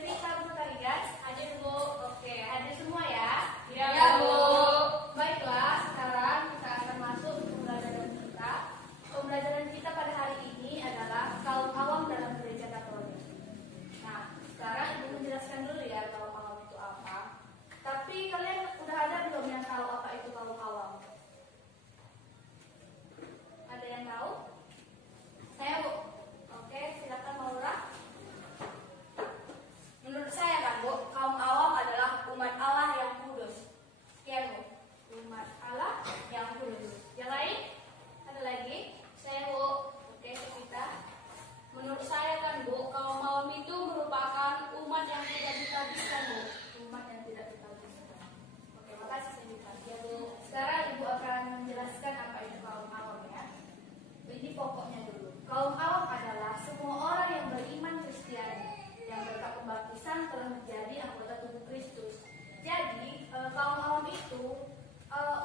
Sevita Bu kalian? Hadir Bu. Oke, hadir semua ya? Ya, Bu. Baiklah, sekarang kita akan masuk ke pembelajaran kita. Pembelajaran kita pada hari ini adalah kaum awam dalam gereja Katolik. Nah, sekarang Ibu menjelaskan dulu ya kaum awam itu apa. Tapi kalian udah ada belum yang tahu apa itu kaum awam? Ada yang tahu? Saya Bu. Oke, silakan Maura. Menurut saya kan Bu, kaum awam adalah umat Allah yang kudus. Sekian Bu. Umat Allah yang kudus. Yang lain? Ada lagi? Saya Bu. Oke, kita. Menurut saya kan Bu, kaum awam itu merupakan umat yang tidak ditabiskan Bu. Umat yang tidak ditabiskan. Oke, makasih Sevita. Ya Bu. Sekarang Ibu akan menjelaskan apa itu kaum awam ya. Ini pokoknya dulu. Kaum awam adalah semua orang yang beriman Kristiani, yang berkat pembaptisan telah menjadi anggota tubuh Kristus. Jadi kaum awam itu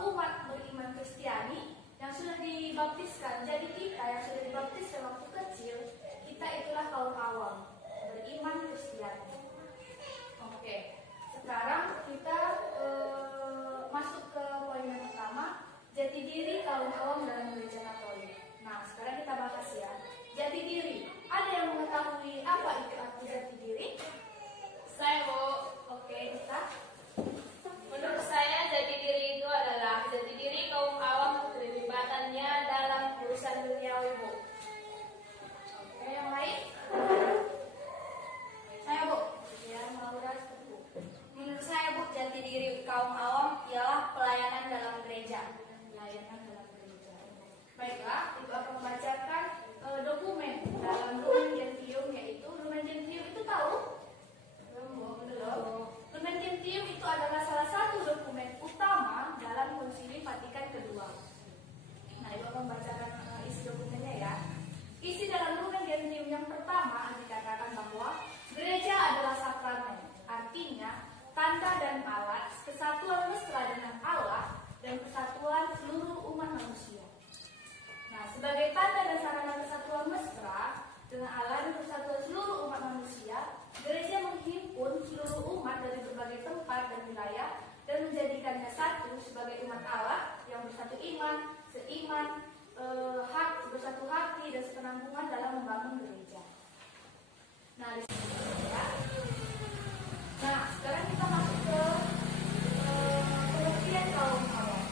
umat beriman Kristiani yang sudah dibaptiskan. Jadi kita yang sudah dibaptiskan waktu kecil, kita itulah kaum awam beriman Kristiani. Oke, sekarang kita masuk ke poin yang pertama, jati diri kaum awam dalam gereja Katolik. Nah, sekarang kita bahas ya. Jati diri. Ada yang mengetahui apa itu arti jati diri? Saya Bu, Oke, kita. menurut saya jati diri itu adalah jati diri kaum awam keterlibatannya dalam urusan duniawi Bu. Oke, yang lain? Saya Bu, Ya, Maura Teguh. menurut saya Bu, jati diri kaum awam ialah pelayanan dalam gereja. Pelayanan dalam gereja. Baiklah, Ibu akan membacakan dokumen dalam Lumen Gentium, yaitu Lumen Gentium itu tahu? Belum. Lumen Gentium itu adalah salah satu dokumen utama dalam Konsili Vatikan kedua. Nah, Ibu akan membacakan isi dokumennya ya. Isi dalam Lumen Gentium yang pertama dikatakan bahwa gereja adalah sakramen, artinya tanda dan alat kesatuan mesra dengan Allah dan persatuan seluruh umat manusia. Nah, sebagai tanda dan sarana kesatuan mesra dengan Allah dan persatuan seluruh umat manusia, gereja menghimpun seluruh umat dari berbagai tempat dan wilayah dan menjadikannya satu sebagai umat Allah yang bersatu iman, seiman, bersatu hati dan sepenanggungan dalam membangun gereja. Nah, di sini ya. Nah, sekarang kita masuk ke pengertian kaum awam.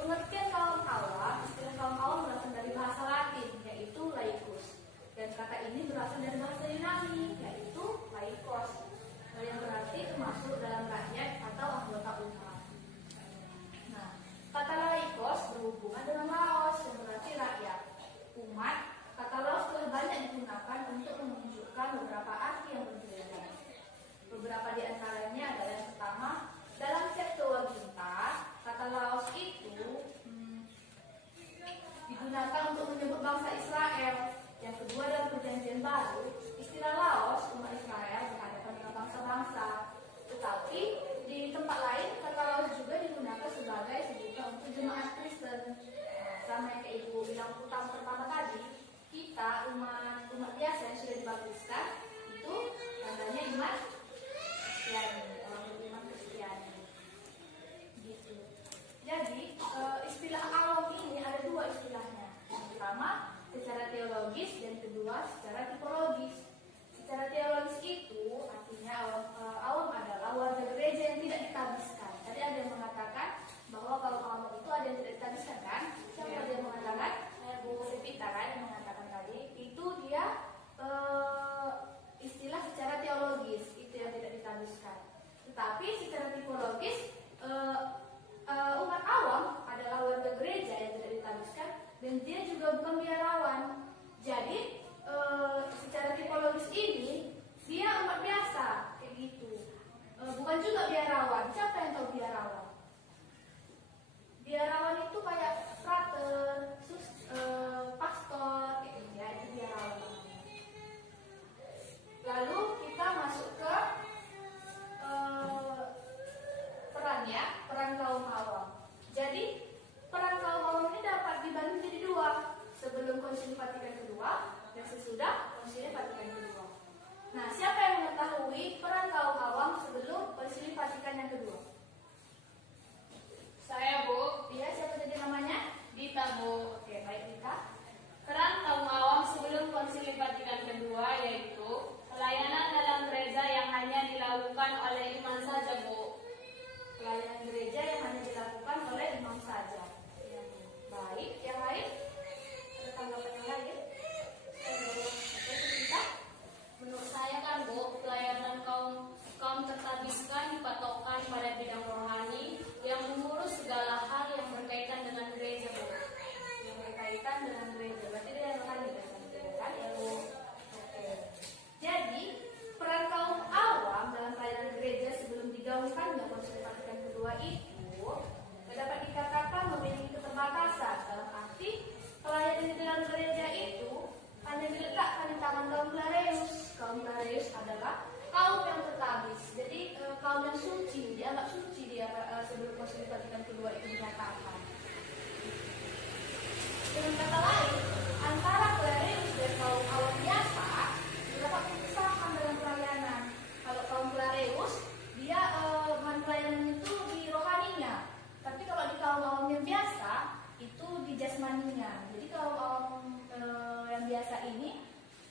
Pengertian kaum awam, istilah kaum awam berasal dari bahasa Latin, yaitu laikus. Dan kata ini berasal dari bahasa Yunani, yaitu laikos, yang berarti termasuk dalam rakyat atau anggota umat. Nah, kata laikos berhubungan dengan laos, yang berarti rakyat. Umat, kata laos telah banyak digunakan untuk menunjukkan beberapa arti yang berbeda. Beberapa di antaranya adalah yang pertama, dalam Septuaginta, kata laos itu digunakan untuk menyebut bangsa Israel. Yang kedua, dalam Perjanjian Baru, istilah laos umat Israel berhadapan dengan bangsa-bangsa. Tetapi di tempat lain, kata laos juga digunakan sebagai sebutan untuk jemaat Kristen. Sama yang kayak Ibu bilang pertama tadi, kita umat biasa yang sudah dibaptiskan itu tandanya iman Kristiani, orang beriman Kristiani. Gitu. Jadi istilah awam ini ada dua istilahnya. Yang pertama secara teologis dan kedua secara tipologis. Secara teologis itu artinya awam adalah warga gereja yang tidak ditabiskan. Tadi ada yang mengatakan bahwa kalau awam itu ada yang tidak ditabiskan kan? Siapa yang mengatakan? Bu Sevita kan yang mengatakan tadi. Itu dia istilah secara teologis itu yang tidak ditabiskan. Tetapi secara tipologis umat awam adalah warga gereja yang tidak ditabiskan dan dia juga bukan biarawan. Jadi secara tipologis ini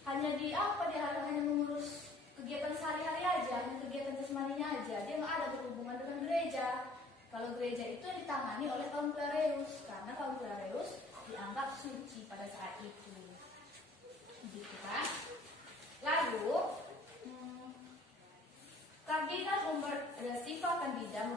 hanya di apa dia hanya mengurus kegiatan sehari-hari aja, hanya kegiatan jasmaninya aja. Dia nggak ada berhubungan dengan gereja. Kalau gereja itu ditangani oleh kaum Clareus, karena kaum Clareus dianggap suci pada saat itu. Gitu kan? Lalu Siva Candida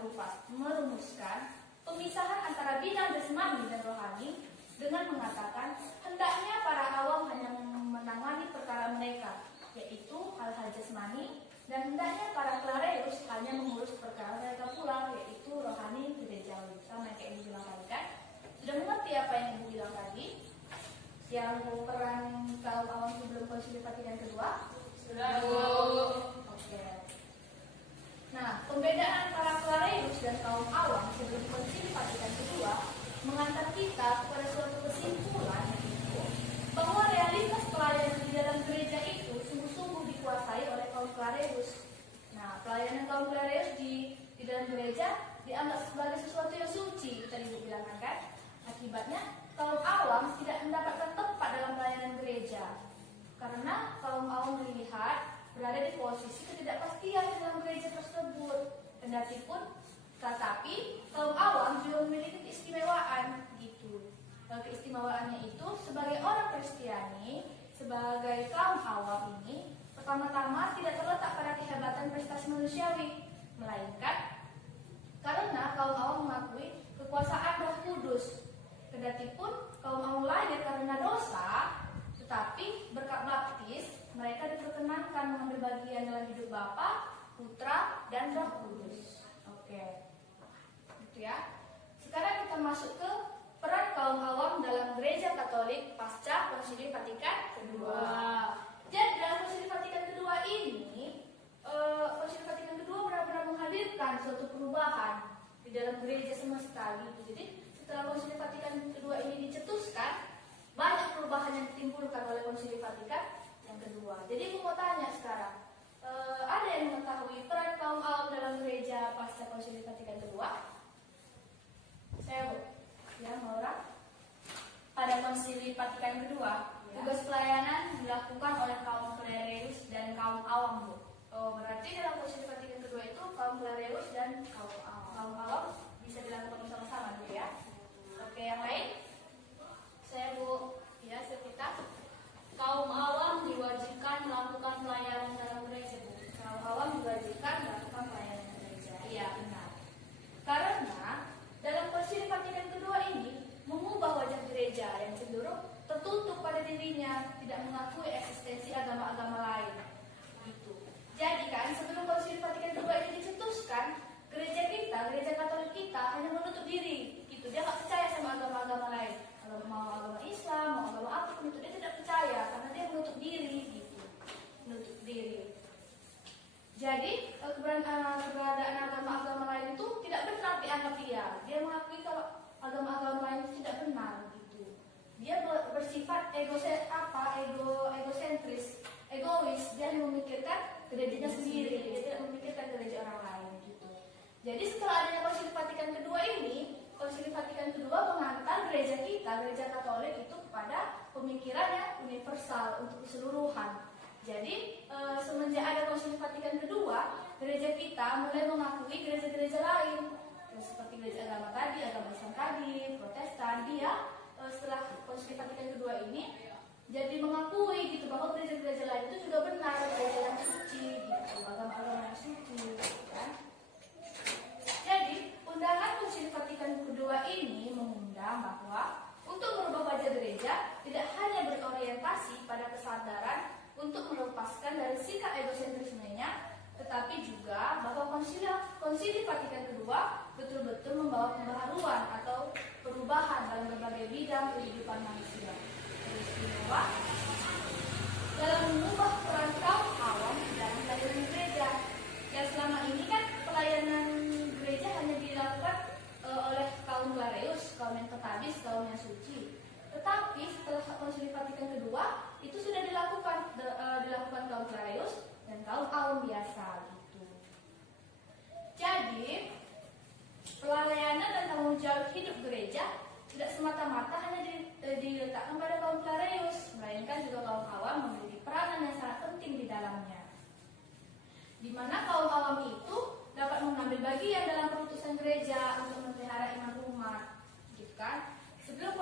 merumuskan pemisahan antara bidang jasmani dan rohani dengan mengatakan hendaknya para awam hanya menangani perkara mereka, yaitu hal-hal jasmani, dan hendaknya para Clareus hanya mengurus perkara mereka pula, yaitu rohani gerejawi. Sama kayak Ibu bilang tadi kan? Sudah mengerti apa yang Ibu bilang tadi? Yang peran kaum awam sebelum Konsili Vatikan kedua? Sudah, Bu. Oke. Nah, pembedaan para Clareus dan kaum awam sebelum Konsili Vatikan kedua mengantar kita kepada suatu kesimpulan, yaitu bahwa realitas pelayanan di dalam gereja itu sungguh-sungguh dikuasai oleh kaum Clareus. Nah, pelayanan kaum Clareus di dalam gereja dianggap sebagai sesuatu yang suci, tadi Ibu bilang kan? Akibatnya kaum awam tidak mendapatkan tempat dalam pelayanan gereja karena kaum awam melihat berada di posisi ketidakpastian dalam gereja tersebut. Tetapi kaum awam juga memiliki keistimewaan gitu. Keistimewaannya itu sebagai orang Kristiani, sebagai kaum awam ini, pertama-tama tidak terletak pada kehebatan prestasi manusiawi, melainkan karena kaum awam mengakui kekuasaan Roh Kudus. Kedatipun kaum awam lahir karena dosa, tetapi berkat baptis mereka diperkenankan mengambil bagian dalam hidup Bapa, Putra, dan Roh Kudus. Oke, gitu ya. Sekarang kita masuk ke peran kaum awam dalam Gereja Katolik pasca Konsili Vatikan kedua. Jadi dalam Konsili Vatikan kedua ini, Konsili Vatikan kedua benar-benar menghadirkan suatu perubahan di dalam gereja sama sekali. Jadi setelah Konsili Vatikan kedua ini dicetuskan, banyak perubahan yang ditimbulkan oleh Konsili Vatikan yang kedua. Jadi aku mau tanya sekarang, ada yang mengetahui peran kaum awam dalam gereja pasca Konsili Vatikan kedua? Saya Bu, ya Maura. Pada Konsili Vatikan kedua, tugas pelayanan dilakukan oleh kaum Clareus dan kaum awam, Bu. Oh, berarti dalam Konsili Vatikan kedua itu kaum Clareus dan kaum awam bisa dilakukan bersama-sama dulu ya. Oke, yang lain? Saya Bu, Ya, kita. kaum awam diwajibkan melakukan pelayanan dalam gereja, Bu. Kaum awam diwajibkan melakukan pelayanan gereja. Iya, benar. Karena dalam Konsili Vatikan kedua ini mengubah wajah gereja yang cenderung tertutup pada dirinya, tidak mengakui eksistensi agama-agama lain. Gitu. Jadi kan sebelum Konsili Vatikan kedua ini dicetuskan, gereja kita, gereja Katolik kita hanya menutup diri. Gitu. Dia nggak percaya sama agama-agama lain. Kalau mau agama Islam, mau agama apapun itu dia tidak percaya karena dia menutup diri. Gitu. Menutup diri. Jadi keberadaan agama-agama lain itu tidak benar dianggap dia. Dia mengakui kalau agama-agama lain itu tidak benar gitu. Dia bersifat egosentris, egois. Dia hanya memikirkan gerejanya sendiri. Dia tidak memikirkan gereja orang lain gitu. Jadi setelah adanya Konsili Vatikan kedua ini, Konsili Vatikan kedua mengantar gereja kita, gereja Katolik itu kepada pemikiran yang universal untuk keseluruhan. Jadi semenjak ada Konsili Vatikan kedua, gereja kita mulai mengakui gereja-gereja lain, seperti gereja agama tadi, agama Islam tadi, Protestan. Dia setelah Konsili Vatikan kedua ini jadi mengakui gitu bahwa gereja-gereja lain itu juga benar, gereja yang suci, gitu, agama-agama yang suci, gitu kan. Jadi undangan Konsili Vatikan kedua ini mengundang bahwa untuk merubah wajah gereja tidak hanya berorientasi pada kesadaran untuk melepaskan dari sikap egosentrismenya, tetapi juga bahwa Konsili Vatikan kedua betul-betul membawa pembaharuan atau perubahan dalam berbagai bidang kehidupan manusia. Peristiwa dalam mengubah peran kaum awam dalam pelayanan gereja. Yang selama ini kan pelayanan gereja hanya dilakukan oleh kaum Clareus, kaum yang tertabis, kaum yang suci. Tetapi setelah Konsili Vatikan kedua itu sudah dilakukan kaum Clareus dan kaum awam biasa gitu. Jadi pelayanan dan tanggung jawab hidup gereja tidak semata-mata hanya diletakkan pada kaum Clareus, melainkan juga kaum awam memiliki peran di mana kaum awam itu dapat mengambil bagian dalam perutusan gereja untuk memelihara iman umat, gitu kan? Sebelum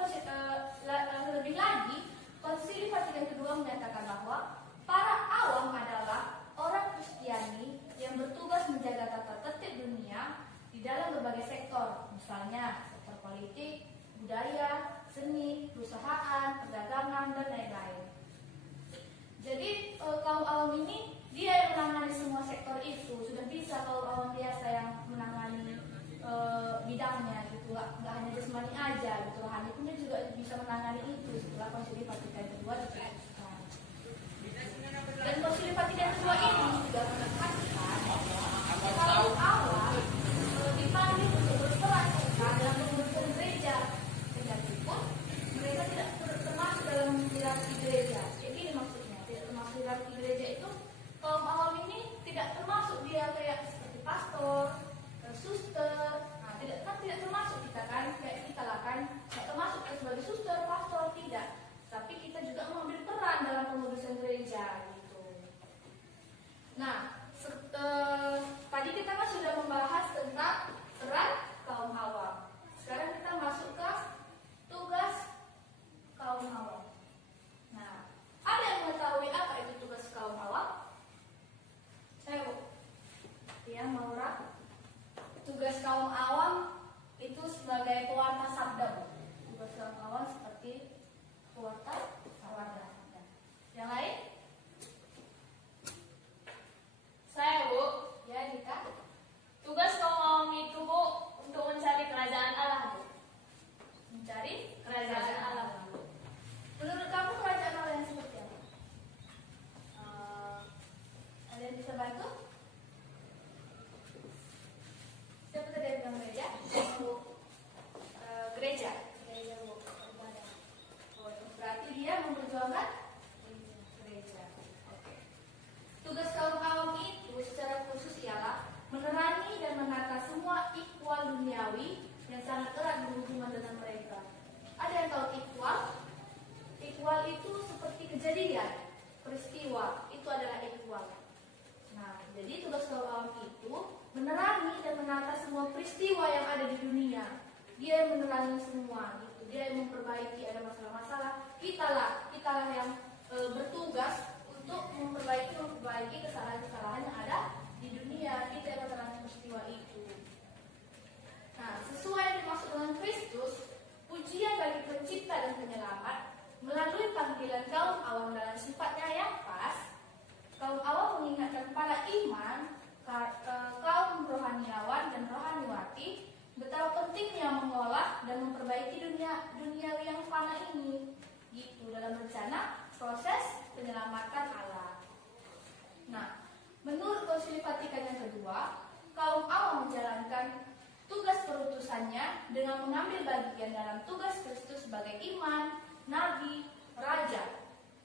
lebih lagi, Konsili Vatikan II menyatakan bahwa para awam adalah orang Kristiani yang bertugas menjaga tata tertib dunia di dalam berbagai sektor, misalnya sektor politik, budaya, seni, perusahaan, perdagangan, dan lain-lain. Jadi kaum awam ini dia yang menangani semua sektor itu. Sudah bisa kaum awam biasa yang menangani bidangnya gitu, nggak hanya jasmani aja gitu, rohani pun dia juga bisa menangani itu setelah Konsili Vatikan II diputuskan. Dan Konsili Vatikan II ini juga menekankan kaum awam dipanggil untuk berperan dalam pengurusan gereja, sekalipun mereka tidak termasuk dalam hierarki gereja. Jadi ini maksudnya tidak termasuk hierarki gereja itu, kaum awam ini tidak termasuk dia kayak seperti pastor, suster, nah, tidak termasuk kita kan, kayak kita lah kan, tidak termasuk sebagai suster, pastor, tidak. Tapi kita juga mengambil peran dalam pengurusan gereja gitu. Nah, tadi kita kan sudah membahas tentang peran kaum awam. Sekarang kita masuk ke tugas kaum awam. Nah, ada yang mengetahui apa itu tugas kaum awam? Saya, ya, Maura. Tugas kaum awam itu sebagai pewarta sabda. Tugas kaum awam seperti pewarta sabda. Yang lain? Saya, Bu. Ya, Dika. Tugas kaum awam itu, Bu, untuk mencari kerajaan Allah, Bu. Mencari Kerajaan Allah, Bu. Menurut kamu kerajaan Allah yang seperti apa? Ada yang bisa bantu? Siapa tadi yang bilang gereja? Gereja. Gereja, Bu. Berarti dia memperjuangkan gereja. Oke. Tugas kaum awam itu secara khusus ialah menerangi dan menata semua ikhwal duniawi yang sangat erat berhubungan dengan mereka. Ada yang tahu ikhwal? Ikhwal itu seperti kejadian, peristiwa, itu adalah ikhwal. Nah, jadi tugas kaum awam itu menerangi dan menata semua peristiwa yang ada di dunia. Dia yang menerangi semua, gitu. Dia yang memperbaiki ada masalah-masalah. Kitalah yang bertugas untuk memperbaiki kesalahan-kesalahan yang ada di dunia. Kita yang menerangi peristiwa itu. Nah, sesuai yang dimaksud dengan Kristus, pujian bagi pencipta dan penyelamat melalui panggilan kaum awam dalam sifatnya yang pas. Kaum awam mengingatkan para iman, kaum rohaniawan dan rohaniwati betapa pentingnya mengolah dan memperbaiki duniawi yang fana ini, gitu, dalam rencana proses penyelamatan Allah. Nah, menurut Konsili Vatikan yang kedua, kaum awam menjalankan tugas perutusannya dengan mengambil bagian dalam tugas Kristus sebagai iman, nabi, raja.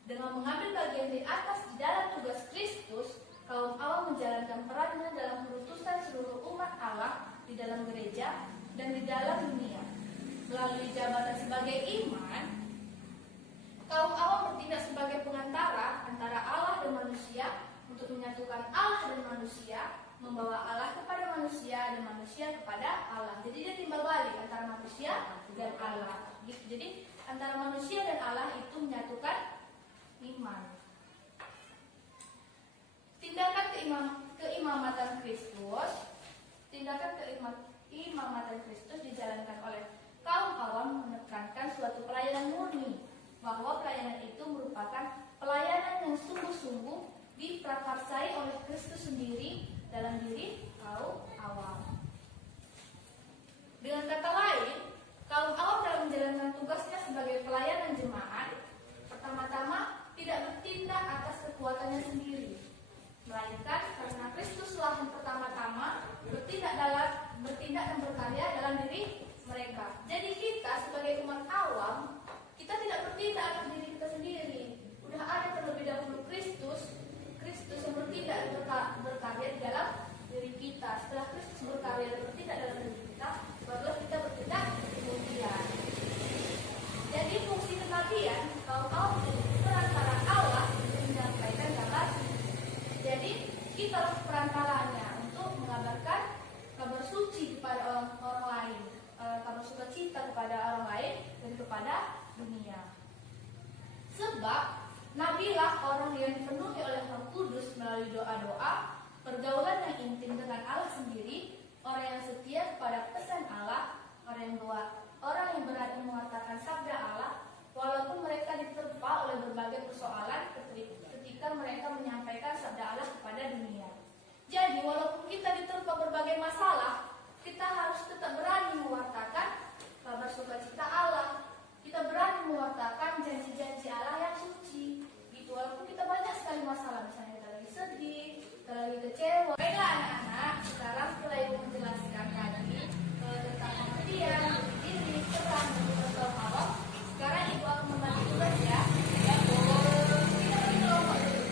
Dengan mengambil bagian di atas di dalam tugas Kristus, kaum awam menjalankan perannya dalam perutusan seluruh umat Allah di dalam gereja dan di dalam dunia. Melalui jabatan sebagai iman, kaum awam bertindak sebagai pengantara antara Allah dan manusia untuk menyatukan Allah dan manusia, membawa Allah kepada manusia dan manusia kepada Allah. Jadi dia timbal balik antara manusia dan Allah. Jadi antara manusia dan Allah itu menyatukan iman. Tindakan keimamatan Kristus, keimamatan Kristus dijalankan oleh kaum awam menekankan suatu pelayanan murni, bahwa pelayanan itu merupakan pelayanan yang sungguh-sungguh diprakarsai oleh Kristus sendiri dalam diri kaum awam. Dengan kata lain, kaum awam dalam menjalankan tugasnya sebagai pelayanan jemaat, pertama-tama tidak bertindak atas kekuatannya sendiri, melainkan karena Kristuslah yang pertama-tama bertindak dan berkarya dalam diri mereka. Jadi kita sebagai umat awam, kita tidak bertindak atas diri kita sendiri. Udah ada terlebih dahulu Kristus yang bertindak dan berkarya di dalam diri kita. Setelah Kristus berkarya dan bertindak dalam diri kita, barulah kita bertindak kemudian. Jadi fungsi kenabian kaum awam perantara Allah untuk menyampaikan kabar. Jadi dengan Allah sendiri, orang yang setia kepada pesan Allah, orang yang berani mengatakan sabda Allah, walaupun mereka diterpa oleh berbagai persoalan ketika mereka menyampaikan sabda Allah kepada dunia. Jadi walaupun kita diterpa berbagai masalah, kita harus tetap berani mewartakan kabar sukacita Allah. Kita berani mewartakan janji-janji Allah yang suci. Gitu, walaupun kita banyak sekali masalah, misalnya kita lagi sedih, kita lagi kecewa. Baiklah anak-anak, sekarang setelah ibu menjelaskan tadi tentang pengertian, diri, peran, dan beberapa hal, sekarang ibu akan membagi tugas ya. Ya, Bu. Kita bagi kelompok dulu.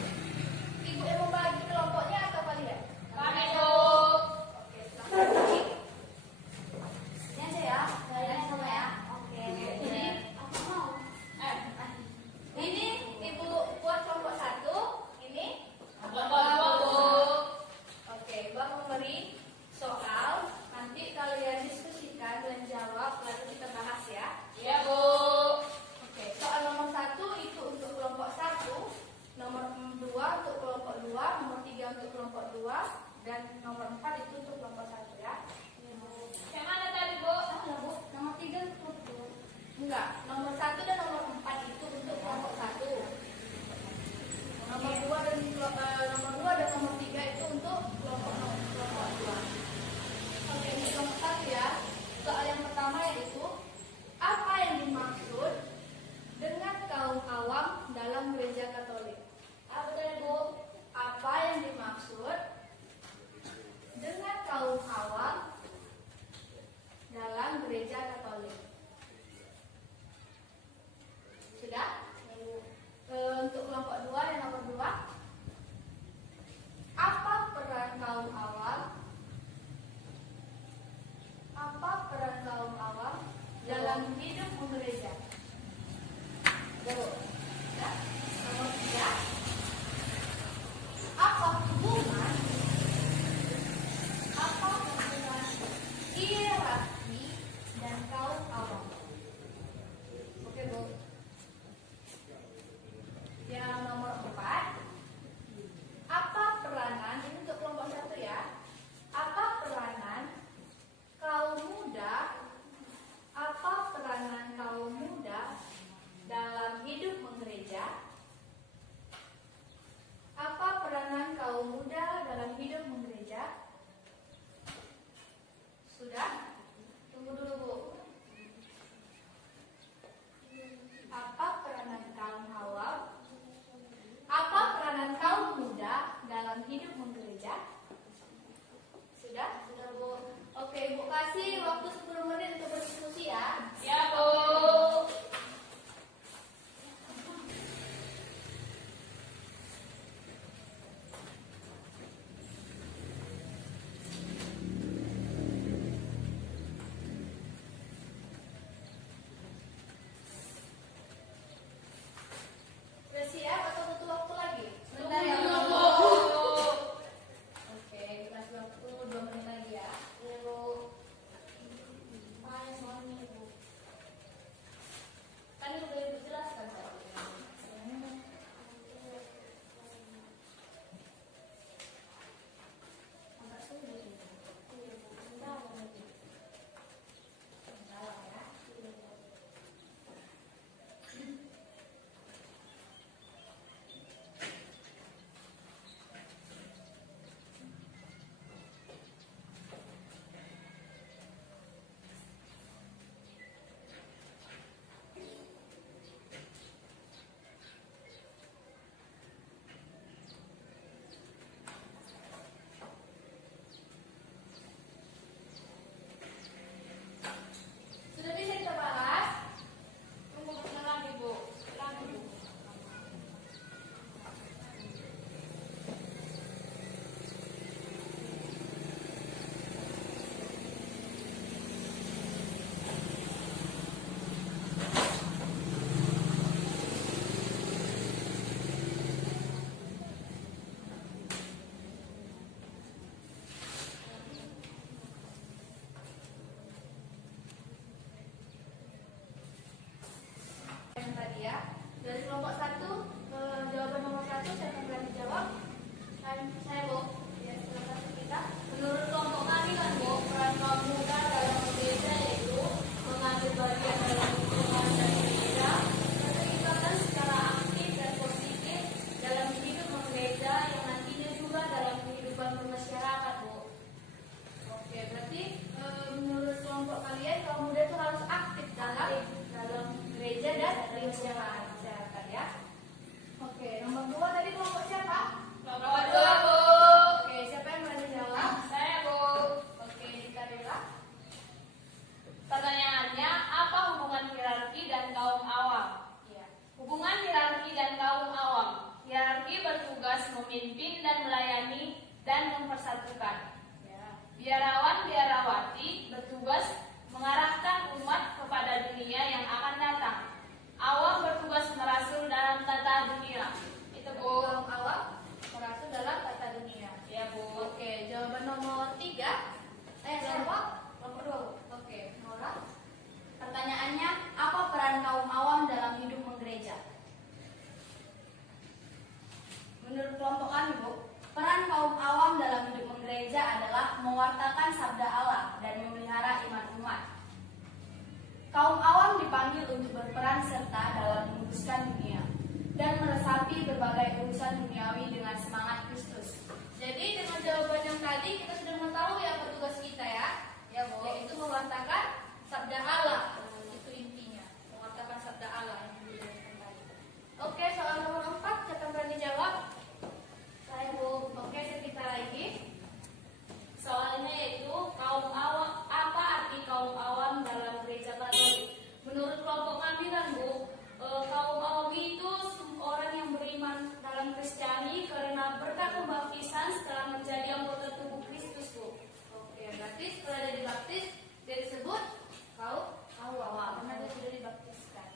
bertugas memimpin dan melayani dan mempersatukan. Ya. Biarawan-biarawati bertugas mengarahkan umat kepada dunia yang akan datang. Awam bertugas merasul dalam tata dunia. Itu Bu. Kaum awam merasuk dalam tata dunia. Ya Bu. Oke, jawaban nomor 3. Nomor 2. Oke, Nora. Pertanyaannya, apa peran kaum awam dalam hidup menggereja? Menurut kelompok kami, Bu, peran kaum awam dalam hidup menggereja adalah mewartakan sabda Allah dan memelihara iman umat. Kaum awam dipanggil untuk berperan serta dalam menguduskan dunia dan meresapi berbagai urusan duniawi dengan semangat Kristus. Jadi dengan jawaban yang tadi kita sudah mengetahui apa tugas kita ya, Bu, yaitu mewartakan sabda Allah. Itu intinya, mewartakan sabda Allah yang dijelaskan tadi. Oke, soal nomor 4, siapa berani jawab? Saya, Bu. Oke, kita lagi. Soalnya yaitu kaum awam. Apa arti kaum awam dalam gereja Katolik? Menurut kelompok kami kan Bu, kaum awam itu orang yang beriman dalam Kristiani karena berkat pembaptisan setelah menjadi anggota tubuh Kristus Bu. Oke, berarti setelah dia dibaptis, dia disebut kaum awam karena dia sudah dibaptiskan.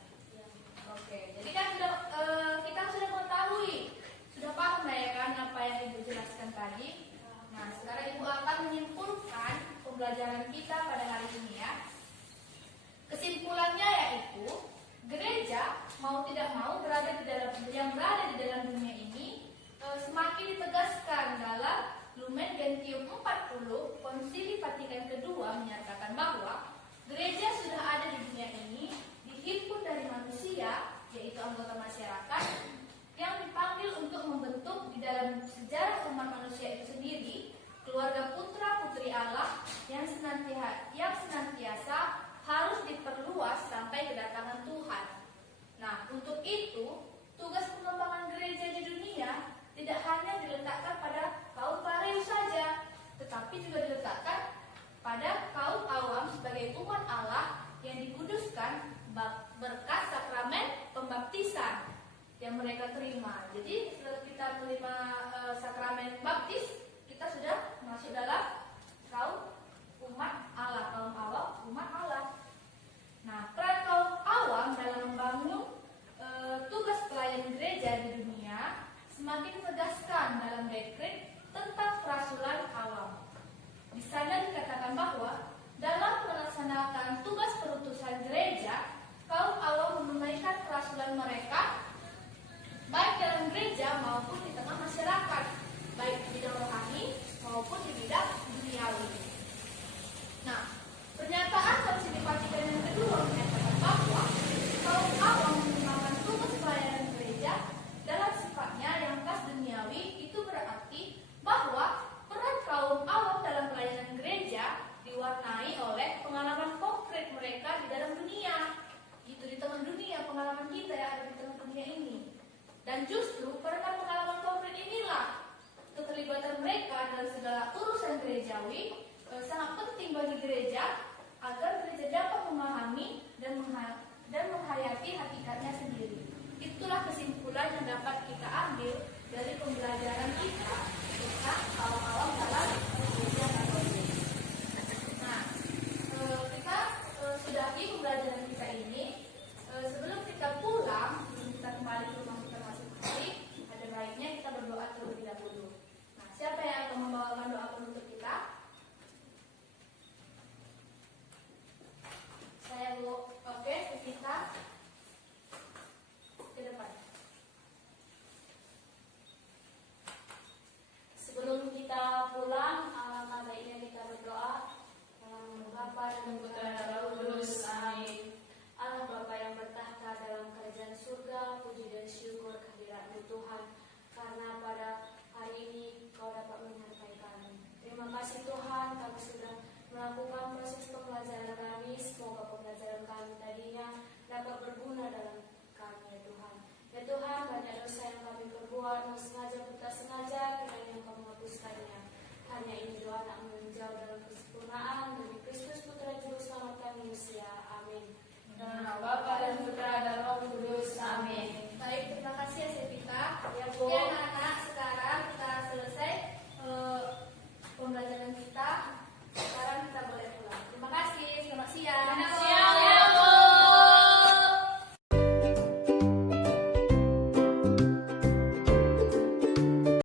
Oke, jadi kan kita sudah mengetahui, sudah paham lah ya kan apa yang Ibu jelaskan tadi. Nah, sekarang Ibu akan menyimpulkan pembelajaran kita pada hari ini ya. Kesimpulannya yaitu gereja mau tidak mau berada di dalam dunia ini semakin ditegaskan dalam Lumen Gentium 40 Konsili Vatikan kedua menyatakan bahwa gereja sudah ada di dunia ini, dihimpun dari manusia, yaitu anggota masyarakat, yang dipanggil untuk membentuk di dalam sejarah umat manusia itu sendiri keluarga putra putri Allah yang senantiasa harus diperluas sampai kedatangan Tuhan. Nah, untuk itu tugas pengembangan gereja di dunia tidak hanya diletakkan pada kaum Pareus saja, tetapi juga diletakkan pada kaum awam sebagai umat Allah yang dikuduskan berkat sakramen pembaptisan yang mereka terima. Jadi setelah kita menerima sakramen baptis, kita sudah masuk dalam kaum umat Allah, kaum awam umat Allah. Nah, peran kaum awam dalam membangun tugas pelayan gereja di dunia semakin ditegaskan dalam dekret tentang perasulan awam. Di sana dikatakan bahwa dalam melaksanakan tugas perutusan gereja, kaum awam menunaikan perasulan mereka baik dalam gereja maupun di tengah masyarakat, baik di bidang rohani maupun di bidang duniawi. Nah, pernyataan Konsili Vatikan yang kedua menyatakan bahwa kaum awam mengembangkan tugas pelayanan gereja dalam sifatnya yang khas duniawi. Itu berarti bahwa peran kaum awam dalam pelayanan gereja diwarnai oleh pengalaman konkret mereka di dalam dunia. Itu di tengah dunia, pengalaman kita yang ada di tengah dunia ini. Dan justru karena pengalaman konkret inilah keterlibatan mereka dalam segala urusan gerejawi sangat penting bagi gereja agar gereja dapat memahami dan menghayati hakikatnya sendiri. Itulah kesimpulan yang dapat kita ambil dari pembelajaran